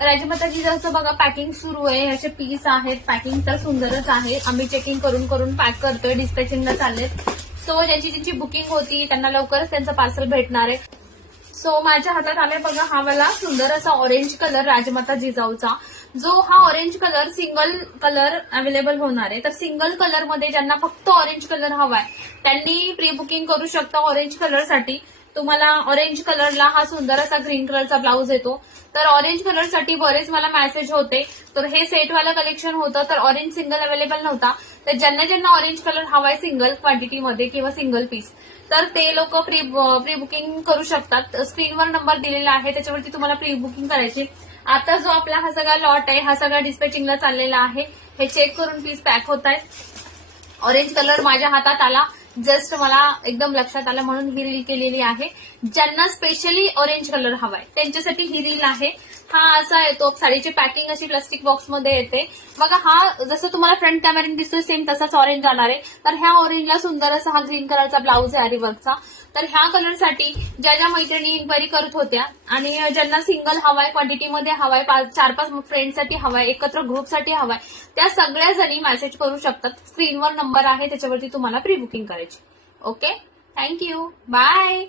राजमाता जिजाऊचं बघा पॅकिंग सुरू आहे. असे पीस आहेत. पॅकिंग तर सुंदरच आहे. आम्ही चेकिंग करून करून पॅक करतोय. डिस्पॅचिंगला चाललेत. सो ज्यांची बुकिंग होती त्यांना लवकरच त्यांचं पार्सल भेटणार आहे. सो माझ्या हातात आलाय बघा हा वाला सुंदर असा ऑरेंज कलर राजमाता जिजाऊचा. जो हा orange colour single colour available होणार आहे. तर सिंगल कलर मध्ये ज्यांना फक्त ऑरेंज कलर हवाय त्यांनी प्री बुकिंग करू शकता. ऑरेंज कलरसाठी तुम्हाला ऑरेंज कलरला हा सुंदर असा ग्रीन कलरचा ब्लाऊज येतो. तर ऑरेंज कलरसाठी बरेच मला मेसेज होते. तर हे सेटवाला कलेक्शन होतं. तर ऑरेंज सिंगल अवेलेबल नव्हता. तर ज्यांना ऑरेंज कलर हवाय सिंगल क्वांटिटीमध्ये किंवा सिंगल पीस तर ते लोक प्री बुकिंग करू शकतात. स्क्रीनवर नंबर दिलेला आहे त्याच्यावरती तुम्हाला प्री बुकिंग करायची. आता जो आपला हा सगळा लॉट आहे हा सगळा डिस्पॅचिंगला चाललेला आहे. हे चेक करून पीस पॅक होत आहे. ऑरेंज कलर माझ्या हातात आला. जस्ट मला एकदम लक्षात आलं म्हणून ही रील केलेली आहे. ज्यांना स्पेशली ऑरेंज कलर हवाय त्यांच्यासाठी ही रील आहे. हा असा येतो साडीची पॅकिंग अशी प्लास्टिक बॉक्समध्ये येते बघा. हा जसं तुम्हाला फ्रंट कॅमेऱ्याने दिसतोय सेम तसाच ऑरेंज जाणार आहे. तर ह्या ऑरेंजला सुंदर असा हा ग्रीन कलरचा ब्लाऊज आहे आरीवर्कचा. तर ह्या कलरसाठी ज्या मैत्रिणी इन्क्वायरी करत होत्या आणि ज्यांना सिंगल हवाय क्वांटिटीमध्ये हवाय 4-5 फ्रेंडसाठी हवाय एकत्र ग्रुपसाठी हवाय त्या सगळ्या जणी मेसेज करू शकतात. स्क्रीनवर नंबर आहे त्याच्यावरती तुम्हाला प्री बुकिंग करायची. Okay thank you bye.